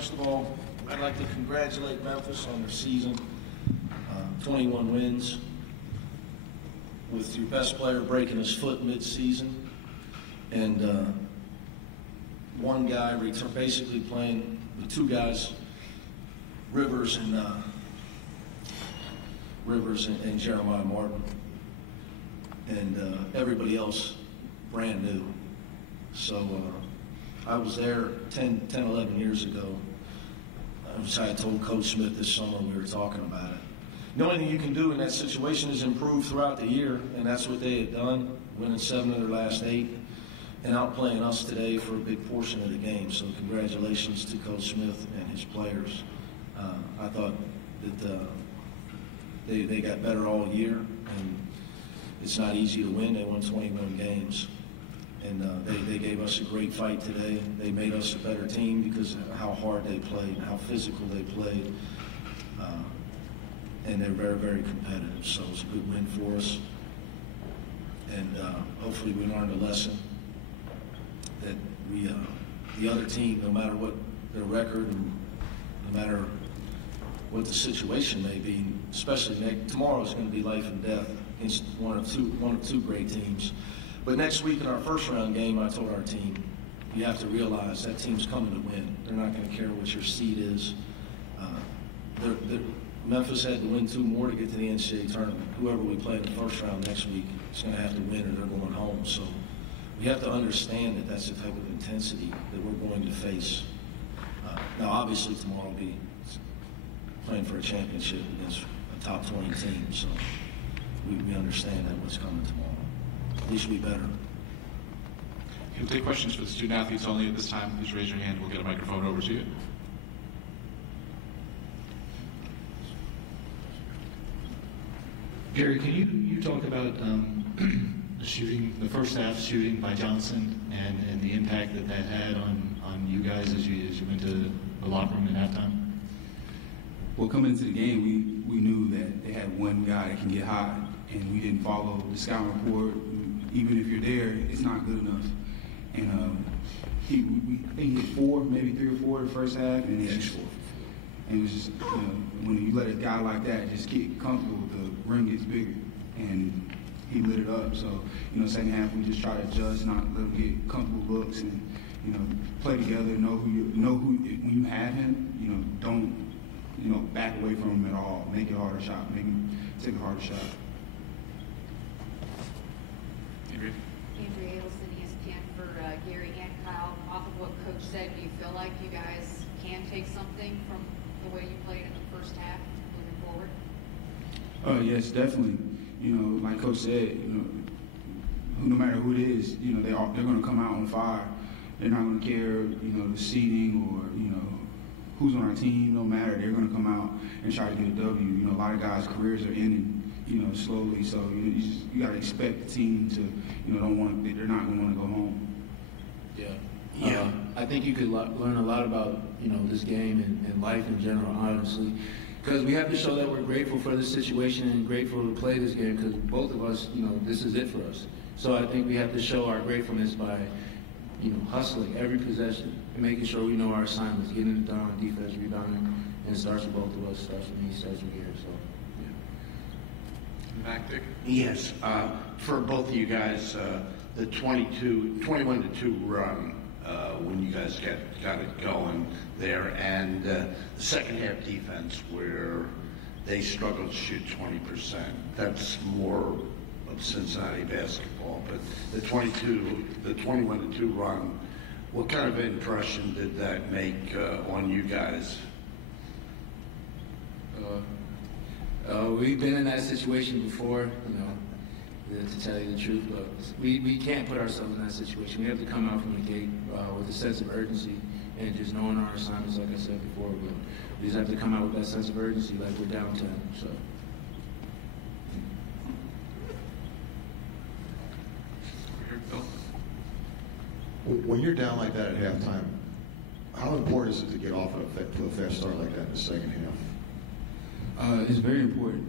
First of all, I'd like to congratulate Memphis on their season. 21 wins, with your best player breaking his foot mid-season, and one guy basically playing with two guys, Rivers and Jeremiah Martin, and everybody else brand new. So I was there 11 years ago. I told Coach Smith this summer, we were talking about it. The only thing you can do in that situation is improve throughout the year, and that's what they had done, winning 7 of their last 8, and outplaying us today for a big portion of the game. So congratulations to Coach Smith and his players. I thought that they got better all year, and it's not easy to win. They won 21 games. And they gave us a great fight today. They made us a better team because of how hard they played and how physical they played. And they're very, very competitive. So it's a good win for us. And hopefully we learned a lesson that the other team, no matter what their record and no matter what the situation may be, especially tomorrow is going to be life and death against one of two great teams. But next week in our first round game, I told our team, you have to realize that team's coming to win. They're not going to care what your seed is. Memphis had to win 2 more to get to the NCAA tournament. Whoever we play in the first round next week is going to have to win or they're going home. So we have to understand that that's the type of intensity that we're going to face. Now, obviously, tomorrow will be playing for a championship against a top 20 team. So we understand that what's coming tomorrow. At least we better. We'll take questions for the student athletes only at this time. Please raise your hand. We'll get a microphone over to you. Gary, can you talk about the shooting, the first half shooting by Johnson, and the impact that had on you guys as you went to the locker room at halftime? Well, coming into the game, we knew that they had one guy that can get hot, and we didn't follow the scout report. Even if you're there, it's not good enough. And he hit 4, maybe 3 or 4 the first half, and it was just, when you let a guy like that just get comfortable, the rim gets bigger, and he lit it up. So, second half we just try to adjust, not let him get comfortable looks, and play together. Know who when you have him, don't back away from him at all. Make it a harder shot. Make him take a harder shot. Andrea Adelson, ESPN, for Gary and Kyle. Off of what Coach said, do you feel like you guys can take something from the way you played in the first half moving forward? Yes, definitely. Like Coach said, no matter who it is, they're going to come out on fire. They're not going to care, the seeding or who's on our team. No matter, they're going to come out and try to get a W. A lot of guys' careers are ending, slowly. So you got to expect the team to, they're not going to want to go home. Yeah. I think you could learn a lot about this game and life in general, honestly, because we have to show that we're grateful for this situation and grateful to play this game, because both of us, this is it for us. So I think we have to show our gratefulness by hustling every possession and making sure we know our assignments, getting it done on defense, rebounding, and it starts with both of us, starts with me, starts with Gary. So. Back, Dick? Yes, for both of you guys, the 21-2 run when you guys got it going there, and the second half defense where they struggled to shoot 20%. That's more of Cincinnati basketball, but the 21-2 run, what kind of impression did that make on you guys? We've been in that situation before, to tell you the truth, but we can't put ourselves in that situation. We have to come out from the gate with a sense of urgency and just knowing our assignments, like I said before. But we just have to come out with that sense of urgency like we're down 10. So. When you're down like that at halftime, how important is it to get off to a fast start like that in the second half? It's very important.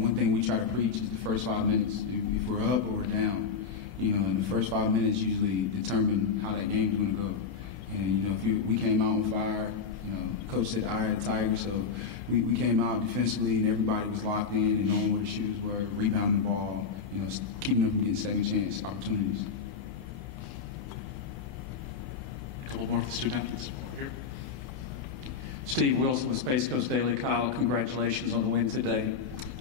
One thing we try to preach is the first 5 minutes. If we're up or we're down, and the first 5 minutes usually determine how that game's going to go. And if we came out on fire, coach said, eye of the tiger. So we came out defensively, and everybody was locked in and knowing where the shoes were, rebounding the ball, keeping them from getting second chance opportunities. A couple more for the student athletes. Over here. Steve Wilson with Space Coast Daily. Kyle, congratulations on the win today.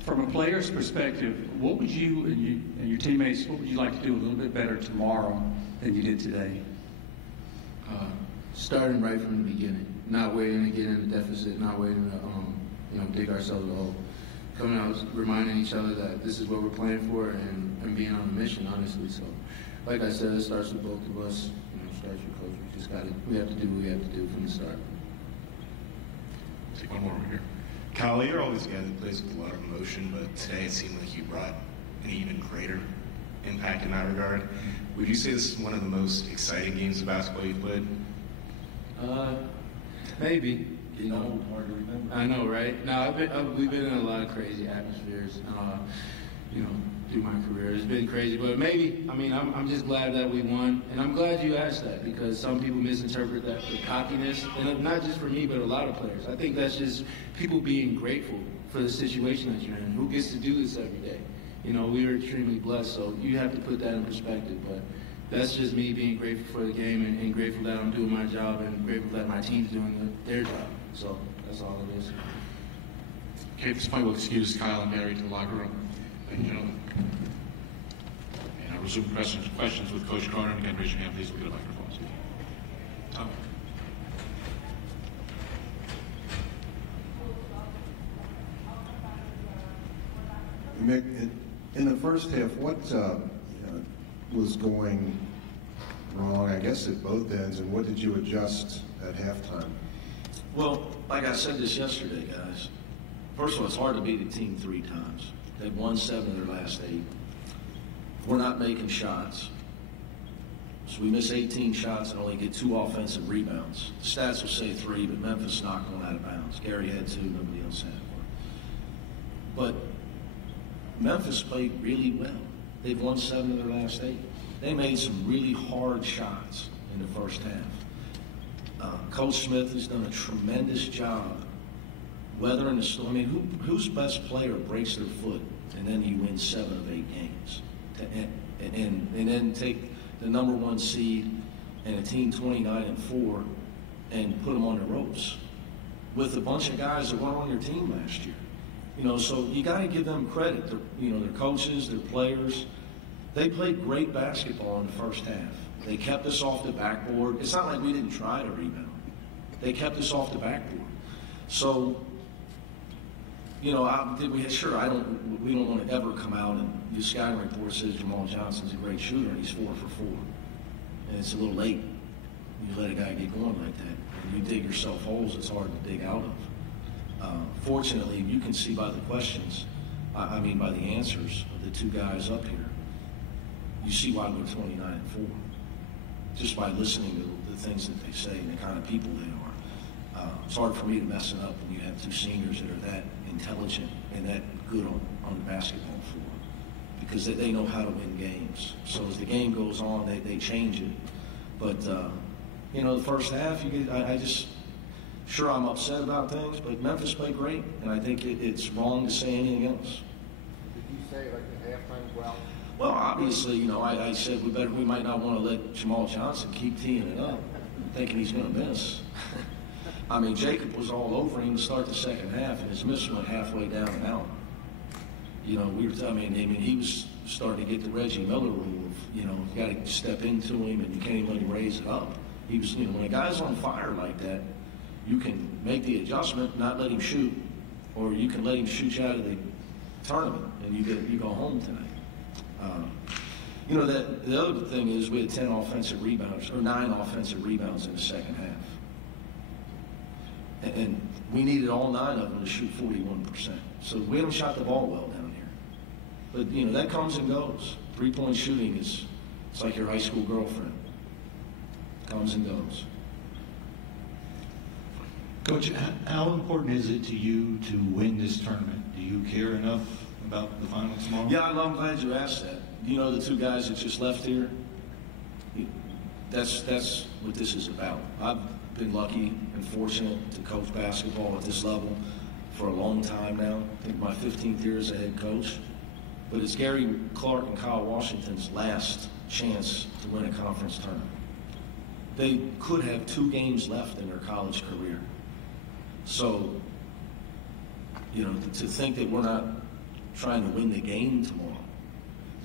From a player's perspective, what would you and your teammates, what would you like to do a little bit better tomorrow than you did today? Starting right from the beginning, not waiting to get in the deficit, not waiting to dig ourselves a hole. Coming out, reminding each other that this is what we're playing for, and being on a mission, honestly. So, like I said, it starts with both of us. Starts with coach. We have to do what we have to do from the start. Take one more over here. Kyle, you're always a guy that plays with a lot of emotion, but today it seemed like you brought an even greater impact in that regard. Would you say this is one of the most exciting games of basketball you've played? Maybe. Hard to remember. I know, right? No, we've been in a lot of crazy atmospheres, through my career. It's been crazy, but maybe. I'm just glad that we won, and I'm glad you asked that, because some people misinterpret that for cockiness, and not just for me, but a lot of players. I think that's just people being grateful for the situation that you're in. Who gets to do this every day? We are extremely blessed, so you have to put that in perspective. But that's just me being grateful for the game, and grateful that I'm doing my job, and grateful that my team's doing their job. So that's all it is. Okay, at this point, we'll excuse Kyle and Mary to the locker room. Thank you, gentlemen. And I'll resume questions with Coach Cronin. Again, raise your hand, please. We'll get a microphone. Tom. Mick, in the first half, what was going wrong, I guess, at both ends, and what did you adjust at halftime? Well, like I said this yesterday, guys, first of all, it's hard to beat a team 3 times. They've won 7 of their last 8. We're not making shots. So we miss 18 shots and only get 2 offensive rebounds. The stats will say 3, but Memphis knocked one out of bounds. Gary had 2, nobody else had 1. But Memphis played really well. They've won 7 of their last 8. They made some really hard shots in the first half. Coach Smith has done a tremendous job weathering the storm. Whose best player breaks their foot and then you win 7 of 8 games? And then take the number 1 seed and a team 29-4 and put them on the ropes with a bunch of guys that weren't on your team last year. So you got to give them credit. Their coaches, their players, they played great basketball in the first half. They kept us off the backboard. It's not like we didn't try to rebound. They kept us off the backboard. So, we don't want to ever come out and the scouting report says Jamal Johnson's a great shooter and he's 4 for 4. And it's a little late. You let a guy get going like that. And you dig yourself holes it's hard to dig out of. Fortunately, you can see by the questions, by the answers of the 2 guys up here, you see why we're 29-4. Just by listening to the things that they say and the kind of people they are. It's hard for me to mess it up when you have 2 seniors that are that intelligent and that good on the basketball floor, because they know how to win games. So as the game goes on, they change it. But, the first half, sure, I'm upset about things, but Memphis played great, and I think it's wrong to say anything else. Did you say like the halftime as well? Well, obviously, I said we might not want to let Jamal Johnson keep teeing it up, thinking he's going to miss. Jacob was all over him to start the second half, and his miss went halfway down and out. He was starting to get the Reggie Miller rule of, you got to step into him and you can't even let him raise it up. He was, when a guy's on fire like that, you can make the adjustment, not let him shoot, or you can let him shoot you out of the tournament, and you go home tonight. The other thing is we had 9 offensive rebounds in the second half. And we needed all 9 of them to shoot 41%. So we haven't shot the ball well down here. But, that comes and goes. 3-point shooting it's like your high school girlfriend. Comes and goes. Coach, how important is it to you to win this tournament? Do you care enough about the finals tomorrow? Yeah, I'm glad you asked that. The 2 guys that just left here? that's what this is about. I've been lucky and fortunate to coach basketball at this level for a long time now. I think my 15th year as a head coach. But it's Gary Clark and Kyle Washington's last chance to win a conference tournament. They could have 2 games left in their college career. So, you know, to think that we're not trying to win the game tomorrow.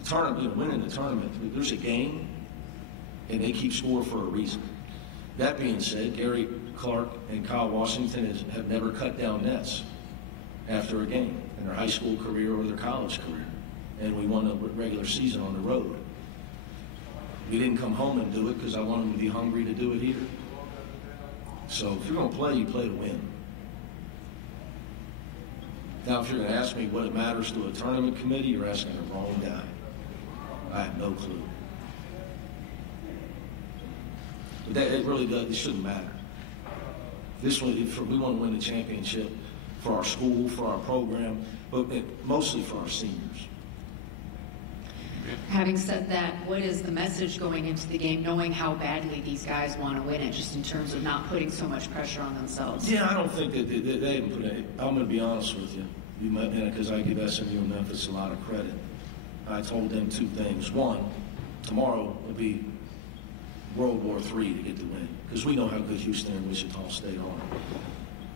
The tournament, you know, winning the tournament, there's a game, and they keep score for a reason. That being said, Gary Clark and Kyle Washington have never cut down nets after a game in their high school career or their college career. And we won the regular season on the road. We didn't come home and do it because I want them to be hungry to do it here. So if you're going to play, you play to win. Now, if you're going to ask me what it matters to a tournament committee, you're asking the wrong guy. I have no clue. But it really does. It shouldn't matter. This one, we want to win the championship for our school, for our program, but mostly for our seniors. Having said that, what is the message going into the game, knowing how badly these guys want to win it, just in terms of not putting so much pressure on themselves? Yeah, I don't think that they haven't put it. I'm going to be honest with you. You might, because I give SMU and Memphis a lot of credit. I told them 2 things. One, tomorrow will be World War III to get the win, because we know how good Houston and Wichita State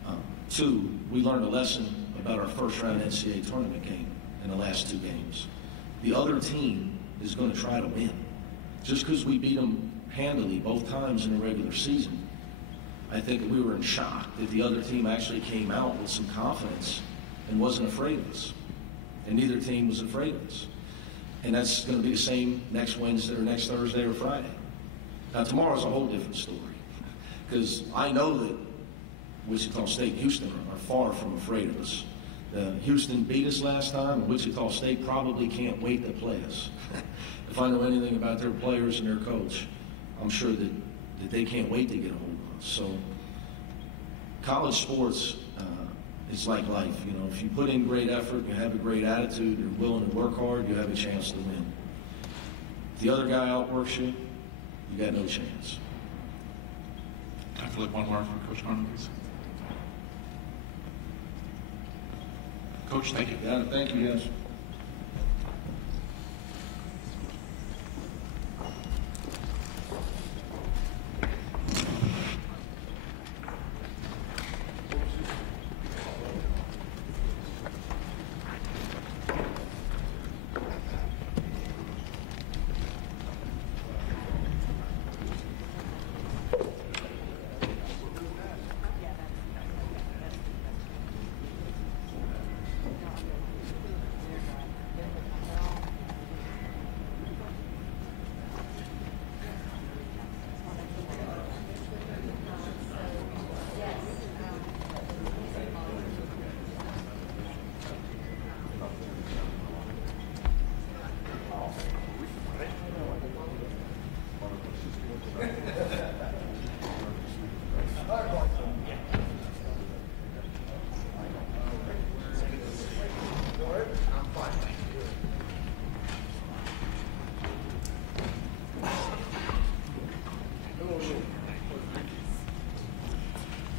are. 2, we learned a lesson about our first-round NCAA tournament game in the last 2 games. The other team is going to try to win. Just because we beat them handily both times in the regular season, I think we were in shock that the other team actually came out with some confidence and wasn't afraid of us. And neither team was afraid of us. And that's going to be the same next Wednesday or next Thursday or Friday. Now, tomorrow's a whole different story, because I know that Wichita State and Houston are far from afraid of us. Houston beat us last time, and Wichita State probably can't wait to play us. If I know anything about their players and their coach, I'm sure that they can't wait to get a hold of us. So college sports, it's like life. You know, if you put in great effort, you have a great attitude, you're willing to work hard, you have a chance to win. If the other guy outworks you, you got no chance. Time for one more from Coach Carmen, please. Coach, thank you. Yeah, thank you, yes.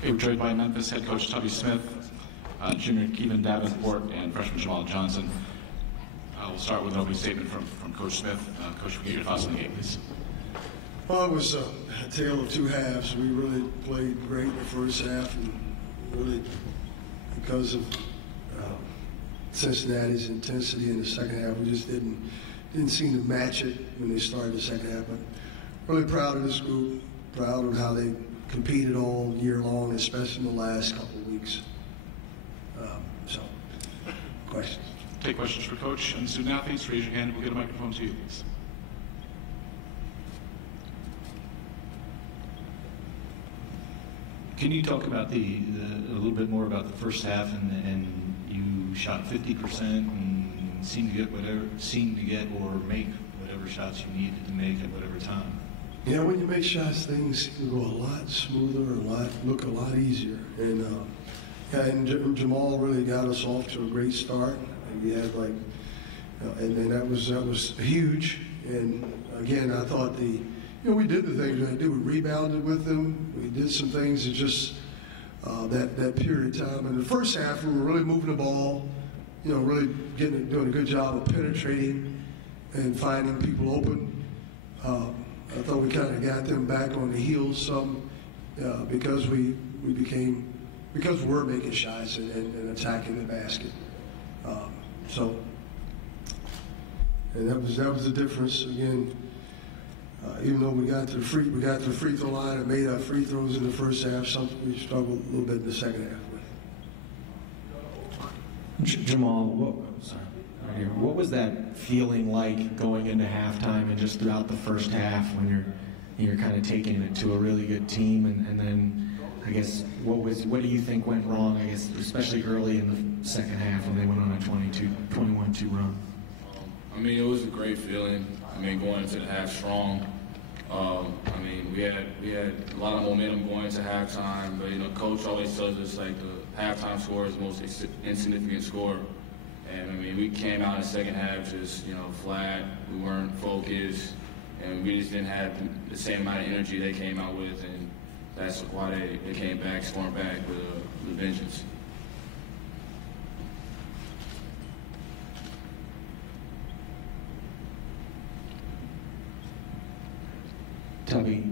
We're joined by Memphis head coach Tubby Smith, junior Kevin Davenport, and freshman Jamal Johnson. We'll start with an opening statement from Coach Smith. Coach, we'll get your thoughts on the game, please. Well, it was a tale of 2 halves. We really played great in the first half, and really because of Cincinnati's intensity in the second half, we just didn't seem to match it when they started the second half. But really proud of this group, proud of how they competed all year long, especially in the last couple of weeks. Questions? Take questions for Coach and student athletes. Raise your hand. We'll get a microphone to you, please. Can you talk about a little bit more about the first half, and you shot 50% and seemed to get or make whatever shots you needed to make at whatever time? Yeah, when you make shots, things seem to go a lot smoother, look a lot easier. And Jamal really got us off to a great start. And we had and that was huge. And again, I thought we did the things we had to do. We rebounded with them. We did some things that just that period of time. In the first half, we were really moving the ball, really doing a good job of penetrating and finding people open. I thought we kind of got them back on the heels some because we were making shots and attacking the basket. And that was the difference again. Even though we got to the free throw line and made our free throws in the first half, something we struggled a little bit in the second half with. Jamal, what was that feeling like going into halftime and just throughout the first half when you're kind of taking it to a really good team, and then I guess what do you think went wrong? I guess especially early in the second half when they went on a 21-2 run. I mean, it was a great feeling. I mean, going into the half strong. I mean, we had a lot of momentum going into halftime, but Coach always tells us like the halftime score is the most insignificant score. And I mean, we came out in the second half just flat. We weren't focused, and we just didn't have the same amount of energy they came out with, and that's why they came back, stormed back with a vengeance. Tubby,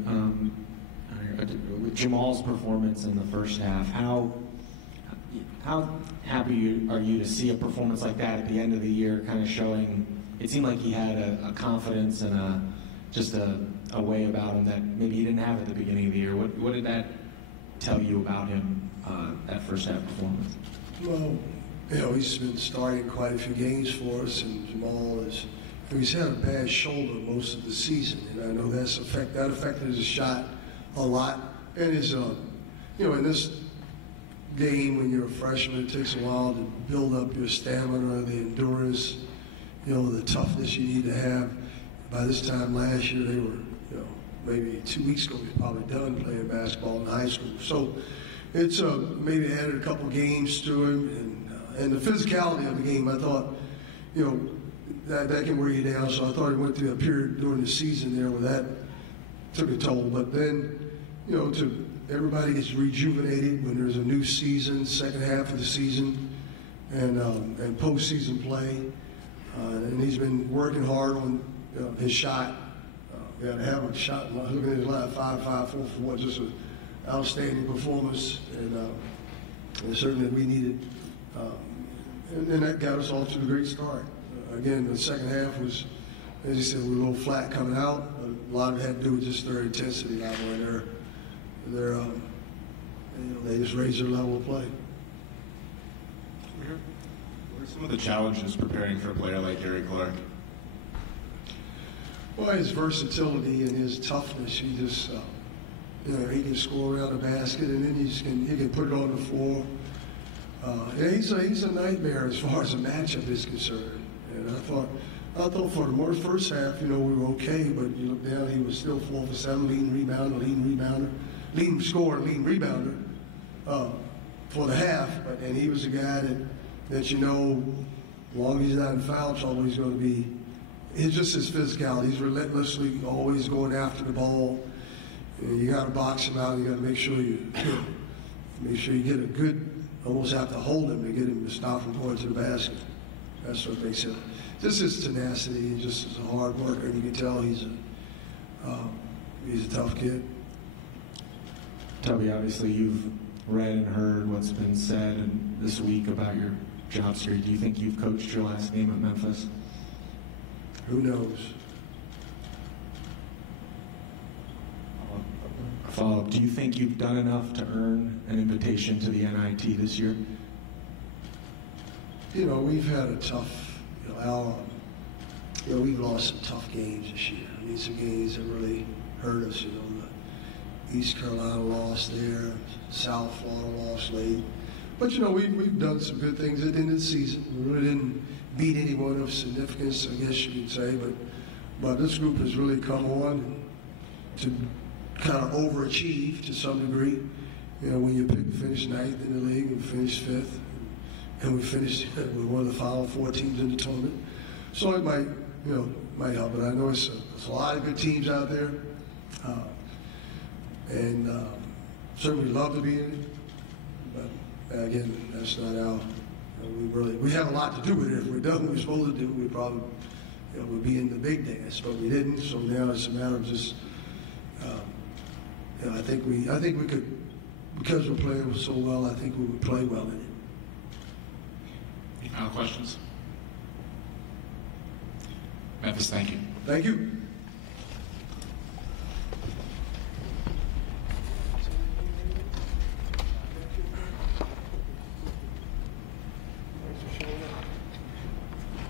with Jamal's performance in the first half, how happy are you to see a performance like that at the end of the year, kind of showing, it seemed like he had a confidence and just a way about him that maybe he didn't have at the beginning of the year. What did that tell you about him, that first half performance? Well, he's been starting quite a few games for us, and Jamal he's had a bad shoulder most of the season, and I know that affected his shot a lot. And his, in this game when you're a freshman, it takes a while to build up your stamina, the endurance, the toughness you need to have. By this time last year, they were, maybe 2 weeks ago, he was probably done playing basketball in high school. So it's maybe added a couple games to him, and the physicality of the game, I thought, that can wear you down. So I thought he went through a period during the season there where that took a toll. But then, everybody gets rejuvenated when there's a new season, second half of the season, and postseason play. And he's been working hard on his shot. We had to have a shot. Looking at his last 5-5-4 for what just an outstanding performance, and certainly we needed. And that got us off to a great start. Again, the second half was, as you said, we were a little flat coming out. A lot of it had to do with just their intensity level. They just raised their level of play. What are some of the challenges preparing for a player like Gary Clark? Well, his versatility and his toughness. He just, he can score around the basket, and then he can put it on the floor. He's a nightmare as far as the matchup is concerned. And I thought for the first half, we were okay, but you look down, he was still 4 for 7, leading scorer, leading rebounder for the half. And he was a guy that as long as he's not in foul trouble, he's going to be. It's just his physicality. He's relentlessly always going after the ball. You got to box him out. You got to make sure you get a good. Almost have to hold him to get him to stop from going to the basket. That's what makes him. Just his tenacity. He just is a hard worker, and you can tell he's a tough kid. Tubby, obviously you've read and heard what's been said this week about your job security. Do you think you've coached your last game at Memphis? Who knows? Follow-up. Do you think you've done enough to earn an invitation to the NIT this year? We've had a tough, we've lost some tough games this year. I mean, some games that really hurt us, the East Carolina lost there, South Florida lost late. But, we've done some good things at the end of the season. We really didn't beat anyone of significance, I guess you could say, but this group has really come on to kind of overachieve to some degree. When you finish ninth in the league and finish fifth, and we finished with one of the final 4 teams in the tournament. So it might help, but I know it's a lot of good teams out there, And certainly love to be in it, but again, that's not our. We have a lot to do with it. If we're done what we're supposed to do, we probably would be in the big dance, but we didn't. So now it's a matter of just. I think we could, because we're playing so well. I think we would play well in it. Any final questions? Memphis, thank you. Thank you.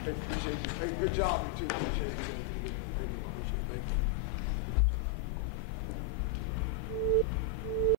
Appreciate you. Hey, good job, you too. Appreciate it.